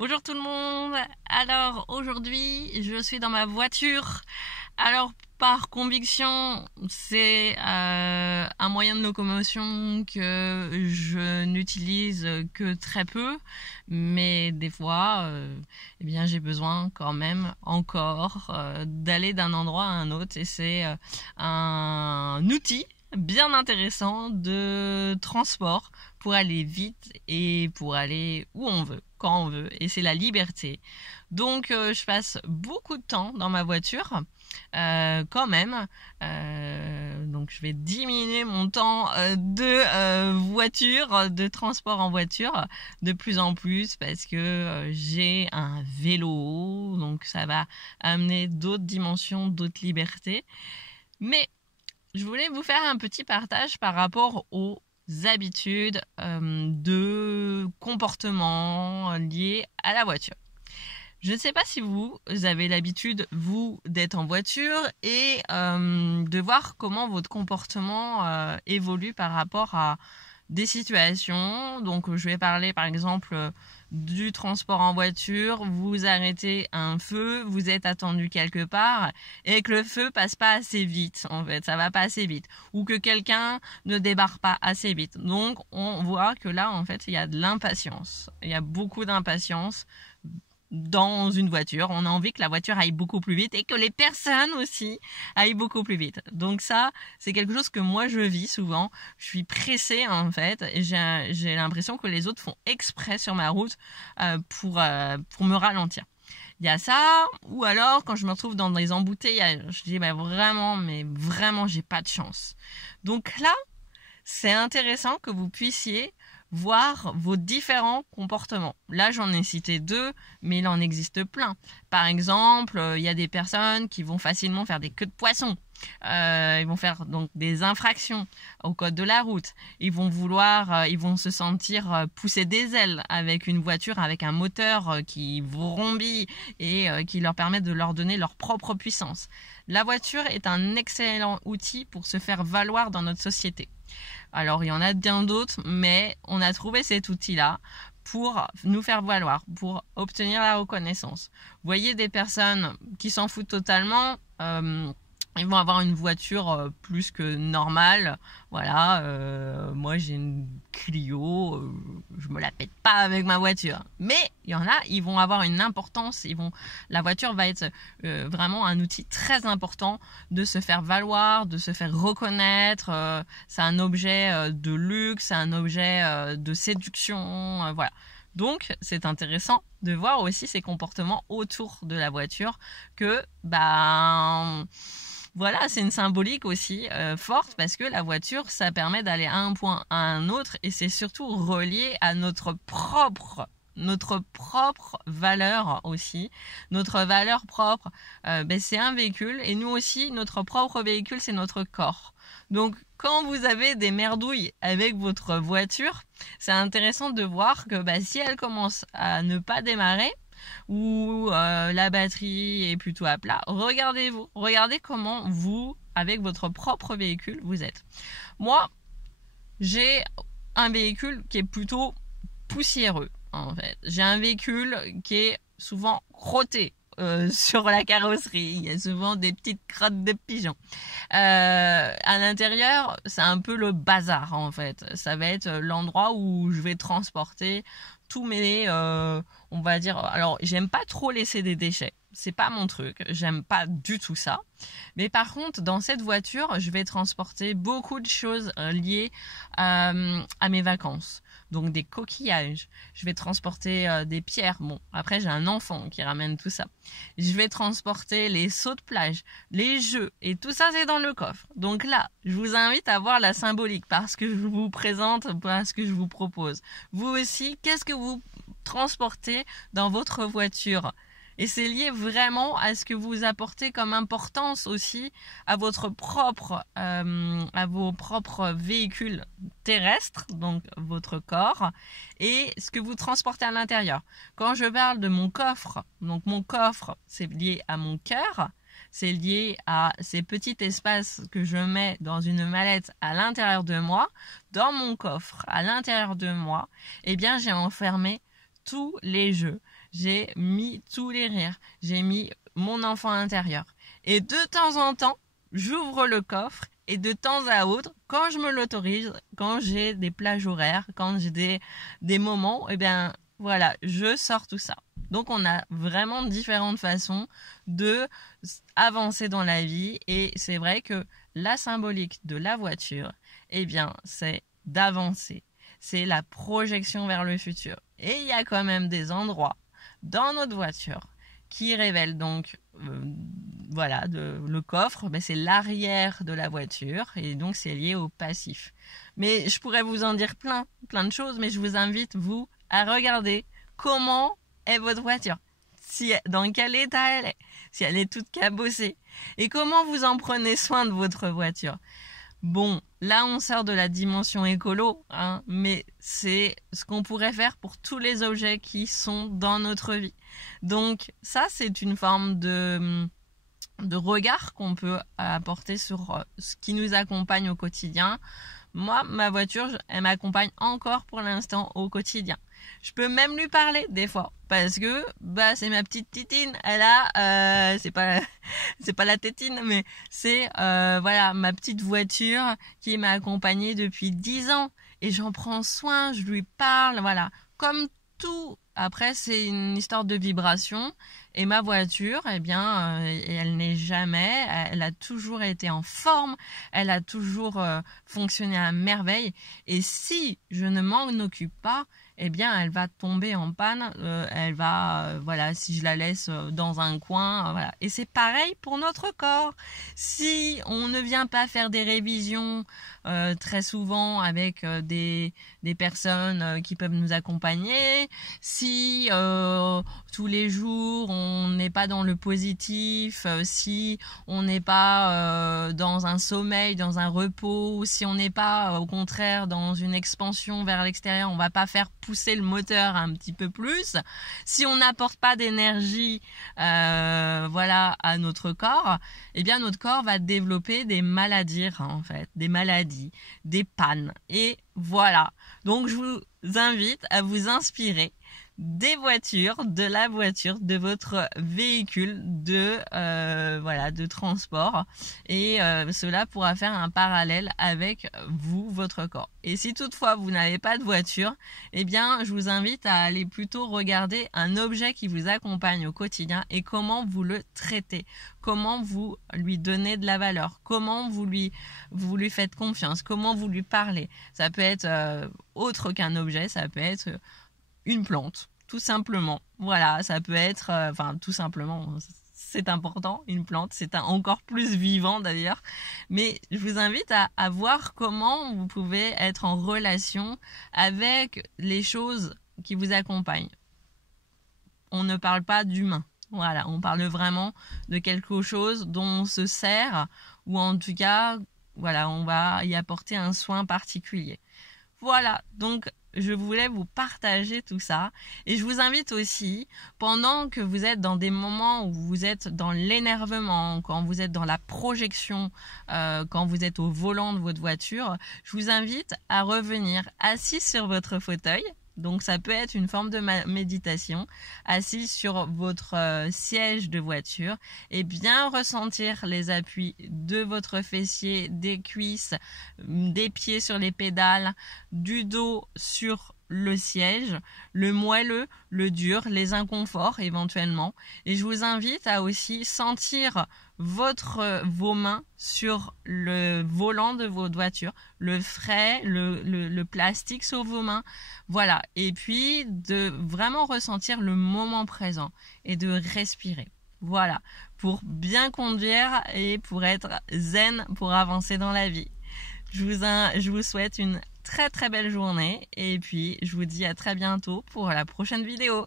Bonjour tout le monde. Alors aujourd'hui, je suis dans ma voiture. Alors par conviction, c'est un moyen de locomotion que je n'utilise que très peu, mais des fois, eh bien j'ai besoin quand même encore d'aller d'un endroit à un autre, et c'est un outil bien intéressant de transport pour aller vite et pour aller où on veut, quand on veut, et c'est la liberté. Donc je passe beaucoup de temps dans ma voiture quand même, donc je vais diminuer mon temps de voiture, de transport en voiture de plus en plus, parce que j'ai un vélo, donc ça va amener d'autres dimensions, d'autres libertés. Mais je voulais vous faire un petit partage par rapport aux habitudes de comportement liés à la voiture. Je ne sais pas si vous avez l'habitude, vous, d'être en voiture et de voir comment votre comportement évolue par rapport à des situations. Donc je vais parler par exemple du transport en voiture. Vous arrêtez un feu, vous êtes attendu quelque part et que le feu passe pas assez vite, en fait, ça va pas assez vite, ou que quelqu'un ne débarque pas assez vite. Donc on voit que là en fait il y a de l'impatience, il y a beaucoup d'impatience dans une voiture. On a envie que la voiture aille beaucoup plus vite et que les personnes aussi aillent beaucoup plus vite. Donc ça, c'est quelque chose que moi je vis souvent. Je suis pressée en fait, et j'ai l'impression que les autres font exprès sur ma route pour me ralentir. Il y a ça, ou alors quand je me retrouve dans des embouteillages, je dis vraiment j'ai pas de chance. Donc là, c'est intéressant que vous puissiez voir vos différents comportements. Là, j'en ai cité 2, mais il en existe plein. Par exemple, il y a des personnes qui vont facilement faire des queues de poisson. Ils vont faire donc des infractions au code de la route. Ils vont se sentir pousser des ailes avec une voiture avec un moteur qui vrombit et qui leur permet de leur donner leur propre puissance. La voiture est un excellent outil pour se faire valoir dans notre société. Alors il y en a bien d'autres, mais on a trouvé cet outil-là pour nous faire valoir, pour obtenir la reconnaissance. Vous voyez des personnes qui s'en foutent totalement, ils vont avoir une voiture plus que normale. Voilà, moi j'ai une Clio, je me la pète pas avec ma voiture. Mais il y en a, ils vont avoir une importance. La voiture va être vraiment un outil très important de se faire valoir, de se faire reconnaître. C'est un objet de luxe, c'est un objet de séduction. Voilà. Donc, c'est intéressant de voir aussi ces comportements autour de la voiture que, voilà, c'est une symbolique aussi forte, parce que la voiture, ça permet d'aller à un point à un autre, et c'est surtout relié à notre propre valeur aussi. Notre valeur propre, c'est un véhicule, et nous aussi, notre propre véhicule, c'est notre corps. Donc, quand vous avez des merdouilles avec votre voiture, c'est intéressant de voir que si elle commence à ne pas démarrer, ou la batterie est plutôt à plat, regardez comment vous, avec votre propre véhicule, vous êtes. Moi, j'ai un véhicule qui est plutôt poussiéreux, en fait. J'ai un véhicule qui est souvent crotté sur la carrosserie. Il y a souvent des petites crottes de pigeons. À l'intérieur, c'est un peu le bazar, en fait. Ça va être l'endroit où je vais transporter tous mes, on va dire, alors j'aime pas trop laisser des déchets. C'est pas mon truc, j'aime pas du tout ça. Mais par contre, dans cette voiture, je vais transporter beaucoup de choses liées à mes vacances. Donc des coquillages, je vais transporter des pierres. Bon, après j'ai un enfant qui ramène tout ça. Je vais transporter les seaux de plage, les jeux, et tout ça c'est dans le coffre. Donc là, je vous invite à voir la symbolique, parce que je vous présente, parce que je vous propose. Vous aussi, qu'est-ce que vous transportez dans votre voiture ? Et c'est lié vraiment à ce que vous apportez comme importance aussi à votre à vos propres véhicules terrestres, donc votre corps, et ce que vous transportez à l'intérieur. Quand je parle de mon coffre, donc mon coffre, c'est lié à mon cœur, c'est lié à ces petits espaces que je mets dans une mallette à l'intérieur de moi, dans mon coffre, à l'intérieur de moi, eh bien j'ai enfermé tous les jeux, j'ai mis tous les rires, j'ai mis mon enfant intérieur. Et de temps en temps, j'ouvre le coffre et de temps à autre, quand je me l'autorise, quand j'ai des plages horaires, quand j'ai des moments, eh bien voilà, je sors tout ça. Donc on a vraiment différentes façons de avancer dans la vie et c'est vrai que la symbolique de la voiture, eh bien c'est d'avancer. C'est la projection vers le futur. Et il y a quand même des endroits dans notre voiture qui révèlent donc le coffre, c'est l'arrière de la voiture et donc c'est lié au passif. Mais je pourrais vous en dire plein de choses, mais je vous invite vous à regarder comment est votre voiture, dans quel état elle est, si elle est toute cabossée et comment vous en prenez soin de votre voiture. Bon, là on sort de la dimension écolo, mais c'est ce qu'on pourrait faire pour tous les objets qui sont dans notre vie. Donc ça c'est une forme de regard qu'on peut apporter sur ce qui nous accompagne au quotidien. Moi, ma voiture, elle m'accompagne encore pour l'instant au quotidien. Je peux même lui parler des fois parce que c'est ma petite Titine. Elle a c'est pas la tétine, mais c'est ma petite voiture qui m'a accompagnée depuis 10 ans et j'en prends soin, je lui parle, voilà, comme tout. Après, c'est une histoire de vibration. Et ma voiture, elle n'est jamais, elle a toujours été en forme, elle a toujours fonctionné à merveille. Et si je ne m'en occupe pas, elle va tomber en panne. Si je la laisse dans un coin, voilà. Et c'est pareil pour notre corps. Si on ne vient pas faire des révisions très souvent avec des personnes qui peuvent nous accompagner, si tous les jours on n'est pas dans le positif, si on n'est pas dans un sommeil, dans un repos, si on n'est pas au contraire dans une expansion vers l'extérieur, on va pas faire pousser le moteur un petit peu plus. Si on n'apporte pas d'énergie à notre corps, notre corps va développer des maladies en fait, des maladies, des pannes. Et voilà. Donc je vous invite à vous inspirer des voitures, de la voiture, de votre véhicule de transport et cela pourra faire un parallèle avec votre corps. Et si toutefois vous n'avez pas de voiture, je vous invite à aller plutôt regarder un objet qui vous accompagne au quotidien et comment vous le traitez, comment vous lui donnez de la valeur, comment vous lui faites confiance, comment vous lui parlez. Ça peut être autre qu'un objet, ça peut être une plante, tout simplement. Voilà, ça peut être, tout simplement, c'est important, une plante, c'est encore plus vivant d'ailleurs. Mais je vous invite à voir comment vous pouvez être en relation avec les choses qui vous accompagnent. On ne parle pas d'humain. Voilà, on parle vraiment de quelque chose dont on se sert, ou en tout cas, on va y apporter un soin particulier. Voilà, donc je voulais vous partager tout ça et je vous invite aussi, pendant que vous êtes dans des moments où vous êtes dans l'énervement, quand vous êtes dans la projection, quand vous êtes au volant de votre voiture, je vous invite à revenir assis sur votre fauteuil. Donc ça peut être une forme de méditation, assis sur votre siège de voiture et bien ressentir les appuis de votre fessier, des cuisses, des pieds sur les pédales, du dos sur le siège, le moelleux, le dur, les inconforts éventuellement. Et je vous invite à aussi sentir vos mains sur le volant de votre voiture, le frais, le plastique sur vos mains. Voilà. Et puis de vraiment ressentir le moment présent et de respirer. Voilà. Pour bien conduire et pour être zen, pour avancer dans la vie. Je vous souhaite une très très belle journée et puis je vous dis à très bientôt pour la prochaine vidéo.